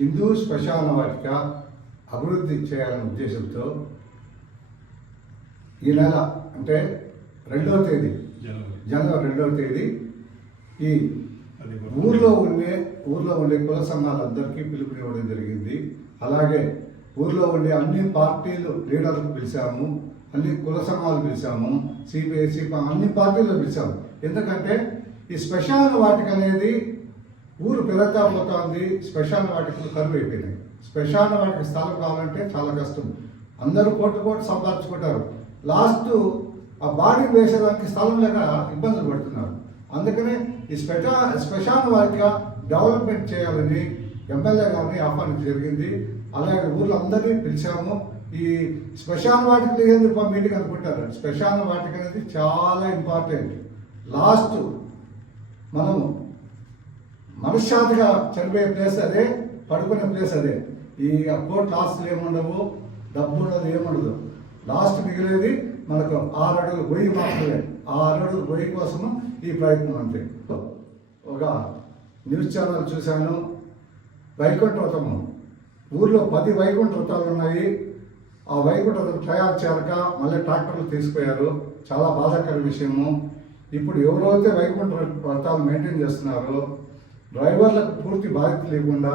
హిందూ శ్మశాన వాటిక అభివృద్ధి చేయాలనే ఉద్దేశంతో ఈ నెల అంటే 2వ తేదీ జనవరి 2వ తేదీ ఈ ఊర్లో ఉండే కుల సంఘాలందరికీ పిలుపునివ్వడం జరిగింది. అలాగే ఊర్లో ఉండే అన్ని పార్టీలు లీడర్లకు పిలిచాము, అన్ని కుల సంఘాలు పిలిచాము, సిపిఐ అన్ని పార్టీలు పిలిచాము. ఎందుకంటే ఈ శ్మశాన వాటిక అనేది ఊరు పెరుగుతా పోతుంది. శ్మశాన వాటికలు కరువు అయిపోయినాయి. శ్మశాన వాటిక స్థలం కావాలంటే చాలా కష్టం. అందరూ కోట్లు సంపాదించుకుంటారు. లాస్ట్ ఆ బాడీ వేసేదానికి స్థలం లేక ఇబ్బందులు పడుతున్నారు. అందుకనే ఈ శ్మశాన వాటిక డెవలప్మెంట్ చేయాలని ఎమ్మెల్యే గారిని ఆహ్వానించడం జరిగింది. అలాగే ఊర్లో అందరినీ పిలిచాము. ఈ శ్మశాన వాటికలు ఏంది మీటింగ్ అనుకుంటారు. శ్మశాన వాటిక అనేది చాలా ఇంపార్టెంట్. లాస్ట్ మనము మనశ్శాంతిగా చనిపోయే ప్లేస్ అదే, పడుకునే ప్లేస్ అదే. ఈ కోర్టు ఆస్తులు ఏముండవు, డబ్బు ఉండదు, ఏముండదు. లాస్ట్ మిగిలేది మనకు 6 అడుగులు గొయ్యి మాత్రమే. 6 అడుగులు గొయ్యి కోసము ఈ ప్రయత్నం అంతే. ఒక న్యూస్ ఛానల్ చూశాను, వైకుంఠ వ్రతము ఊర్లో 10 వైకుంఠ వ్రతాలు ఉన్నాయి. ఆ వైకుంఠ వ్రతం తయారు చేయక మళ్ళీ ట్రాక్టర్లు తీసుకుపోయారు. చాలా బాధాకర విషయము. ఇప్పుడు ఎవరైతే వైకుంఠ వ్రతాలు మెయింటైన్ చేస్తున్నారో డ్రైవర్లకు పూర్తి బాధ్యత లేకుండా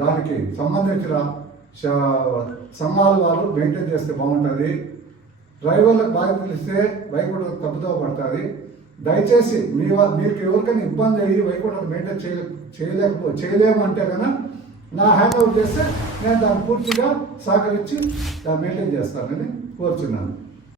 దానికి సంబంధించిన సంఘాల వాళ్ళు మెయింటైన్ చేస్తే బాగుంటుంది. డ్రైవర్లకు బాధ్యతలు ఇస్తే వైకుంఠ తప్పుదో పడుతుంది. దయచేసి మీకు ఎవరికైనా ఇబ్బంది అయ్యి వైకుంఠ మెయింటైన్ చేయలేమంటే కనుక నా హ్యాండ్ ఓవర్ చేస్తే నేను దాన్ని పూర్తిగా సహకరించి దాన్ని మెయింటైన్ చేస్తానని కోరుచున్నాను.